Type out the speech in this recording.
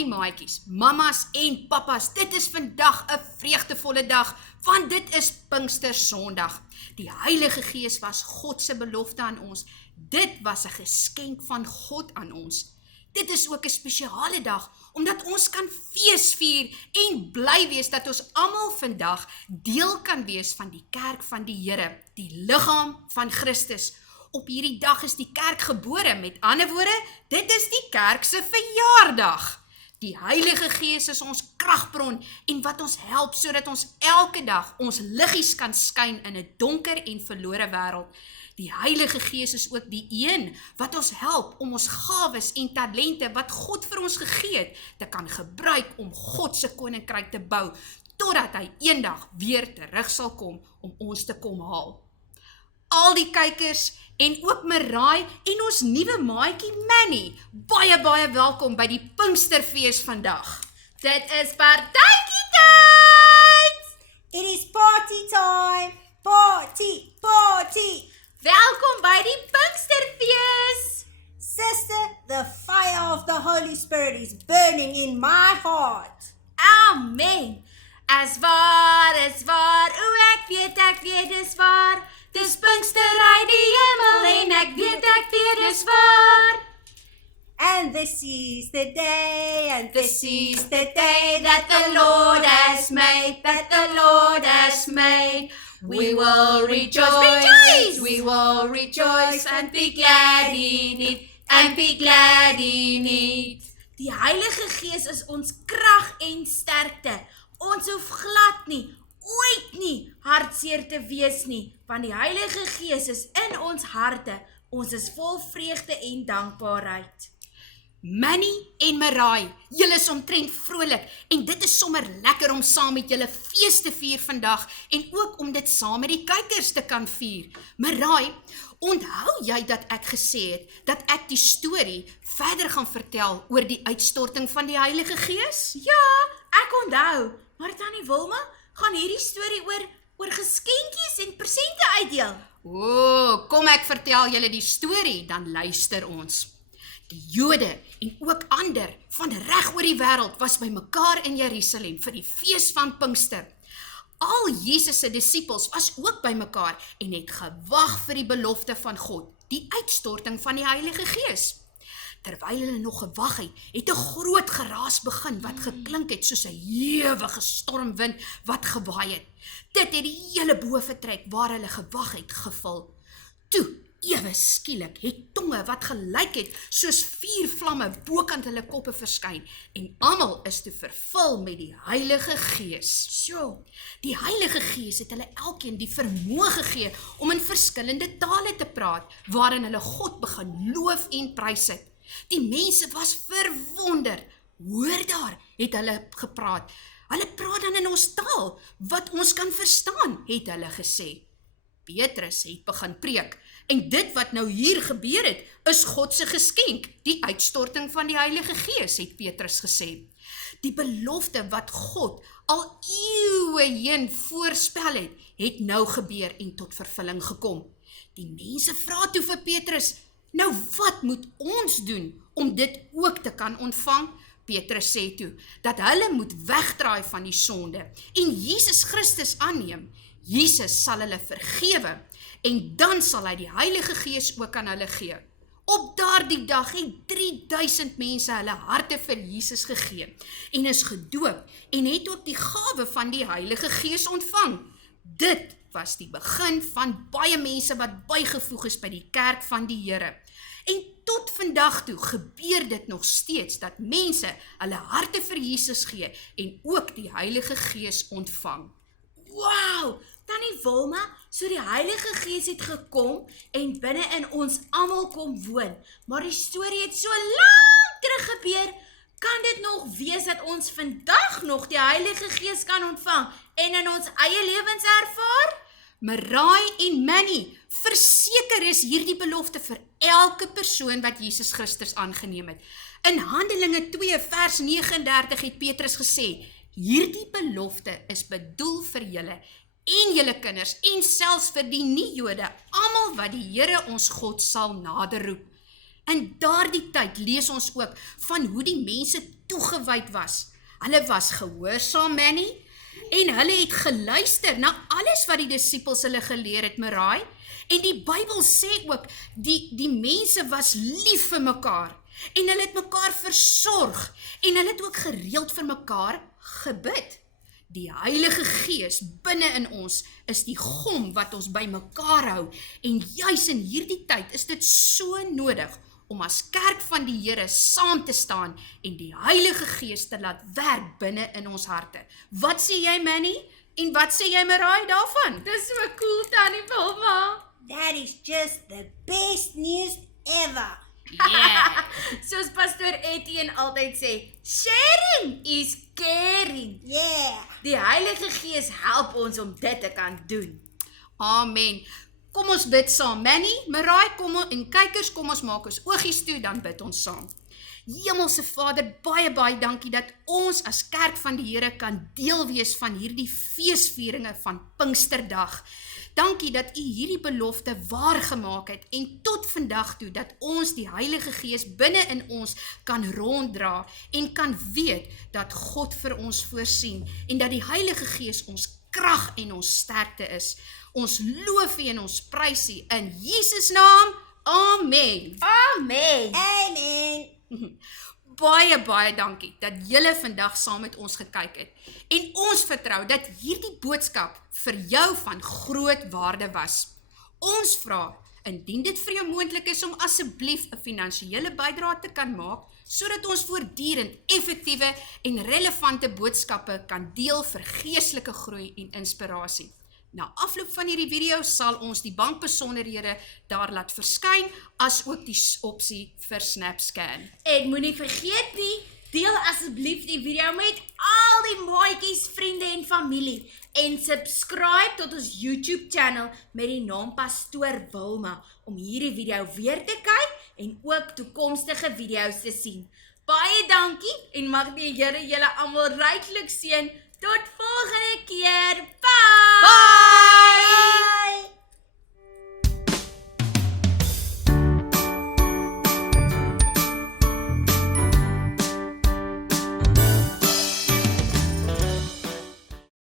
Happy maatjies, mamas en papas, dit is vandag 'n vreugdevolle dag, want dit is Pinkstersondag. Die Heilige Gees was God se belofte aan ons. Dit was 'n geskenk van God aan ons. Dit is ook 'n spesiale dag, omdat ons kan fees vier en bly wees dat ons almal vandag deel kan wees van die kerk van die Here, die liggaam van Christus. Op hierdie dag is die kerk gebore, met ander woorde, dit is die kerk se verjaardag. Die Heilige Gees is ons kragbron en wat ons help sodat ons elke dag ons liggies kan skyn in 'n donker en verlore wêreld. Die Heilige Gees is ook die een wat ons help om ons gawes en talente wat God vir ons gegee het, te kan gebruik om God se koninkryk te bou, totdat hy eendag weer terug sal kom om ons te kom haal. Al die kykers en ook Maraai en ons nuwe maatjie Manny, baie welkom by die Pinksterfees vandag. Dit is partytjie tyd! It is party time! Party! Welkom by die Pinksterfees! Sister, the fire of the Holy Spirit is burning in my heart. Amen! As waar, o ek weet dis waar. Dis Pinkster uit die hemel en ek weet dis waar. And this is the day, This is the day that the Lord has made, We will rejoice, we will rejoice and be glad in it, Die Heilige Gees is ons krag en sterkte. Ons hoef glad nie, ooit nie hartseer te wees nie, want die Heilige Gees is in ons harte. Ons is vol vreugde en dankbaarheid. Manny en Maraai, julle is omtrent vrolik en dit is sommer lekker om saam met julle fees te vier vandag en ook om dit saam met die kykers te kan vier. Maraai, onthou jy dat ek gesê het dat ek die storie verder gaan vertel oor die uitstorting van die Heilige Gees? Ja, ek onthou, maar Tannie Wilma gaan hierdie storie oor geskenkies en presente uitdeel. Kom ek vertel julle die storie, dan luister ons. Die Jode en ook ander van reg oor die wêreld was bymekaar in Jerusalem vir die fees van Pinkster. Al Jesus se disippels was ook bymekaar en het gewag vir die belofte van God, die uitstorting van die Heilige Gees. Terwyl hulle nog gewag het 'n groot geraas begin wat geklink het soos 'n ewige stormwind wat gewaai het. Dit het die hele boefretrek waar hulle gewag het gevul. Toe, ewe skielik, het tonge wat gelyk het soos vuurvlamme bokant hulle koppe verskyn en almal is toe vervul met die Heilige Gees. So, die Heilige Gees het hulle elkeen die vermoë gegee om in verskillende tale te praat, waarin hulle God begin loof en prys het. Die mense was verwonder. Hoor daar, het hulle gepraat. Hulle praat dan in ons taal, wat ons kan verstaan, het hulle gesê. Petrus het begin preek, en dit wat nou hier gebeur het, is God se geskenk, die uitstorting van die Heilige Gees, het Petrus gesê. Die belofte wat God al eeue heen voorspel het nou gebeur en tot vervulling gekom. Die mense vra toe vir Petrus, nou wat moet ons doen om dit ook te kan ontvang? Petrus sê toe, dat hulle moet wegdraai van die sonde en Jesus Christus aanneem. Jesus sal hulle vergewe en dan sal hy die Heilige Gees ook aan hulle gee. Op daardie dag het 3000 mense hulle harte vir Jesus gegee en is gedoop en het ook die gawe van die Heilige Gees ontvang. Dit was die begin van baie mense wat bygevoeg is by die kerk van die Here. En tot vandag toe gebeur dit nog steeds dat mense hulle harte vir Jesus gee en ook die Heilige Gees ontvang. Wow, Tannie Wilma, so die Heilige Gees het gekom en binne in ons almal kom woon, maar die storie het so lank terug gebeur, kan dit nog wees dat ons vandag nog die Heilige Gees kan ontvang en in ons eie lewens ervaar? Maraai en Manny, verseker is hierdie belofte vir elke persoon wat Jesus Christus aangeneem het. In Handelinge 2 vers 39 het Petrus gesê, hierdie belofte is bedoel vir julle en julle kinders en selfs vir die nie-Jode, almal wat die Here ons God sal naderroep. In daardie tyd lees ons ook van hoe die mense toegewyd was. Hulle was gehoorsaam, Manny, en hulle het geluister na alles wat die disippels hulle geleer het, Maraai. En die Bybel sê ook, die mense was lief vir mekaar, en hulle het mekaar versorg, en hulle het ook gereeld vir mekaar gebid. Die Heilige Gees binne in ons is die gom wat ons by mekaar hou, en juis in hierdie tyd is dit so nodig om as kerk van die Here saam te staan en die Heilige Gees te laat werk binne in ons harte. Wat sê jy, Manny? En wat sê jy, Maraai, daarvan? Dis so cool, Tannie Wilma. That is just the best news ever. Yeah. Soos Pastoor Etienne altyd sê, sharing is caring. Yeah. Die Heilige Gees help ons om dit te kan doen. Amen. Kom ons bid saam. Manny, Maraai, en kykers, kom ons maak ons oogies toe, dan bid ons saam. Hemelse Vader, baie dankie dat ons as kerk van die Here kan deel wees van hierdie feesvieringe van Pinksterdag. Dankie dat U hierdie belofte waargemaak het en tot vandag toe dat ons die Heilige Gees binne in ons kan ronddra en kan weet dat God vir ons voorsien en dat die Heilige Gees ons krag en ons sterkte is. Ons loof U en ons prys U in Jesus naam. Amen. Amen. Amen. Baie dankie dat julle vandag saam met ons gekyk het. En ons vertrou dat hierdie boodskap vir jou van groot waarde was. Ons vra, indien dit vir jou moontlik is om asseblief 'n finansiële bydrae te kan maak, sodat ons voortdurend effektiewe en relevante boodskappe kan deel vir geestelike groei en inspirasie. Na afloop van hierdie video sal ons die bankbesonderhede daar laat verskyn, as ook die opsie vir SnapScan. En moenie vergeet nie, deel asseblief die video met al die maatjies, vriende en familie. En subscribe tot ons YouTube channel met die naam Pastoor Wilma, om hierdie video weer te kyk en ook toekomstige video's te sien. Baie dankie en mag die Here julle almal ryklik seën. Tot volgende keer. Bye! Bye!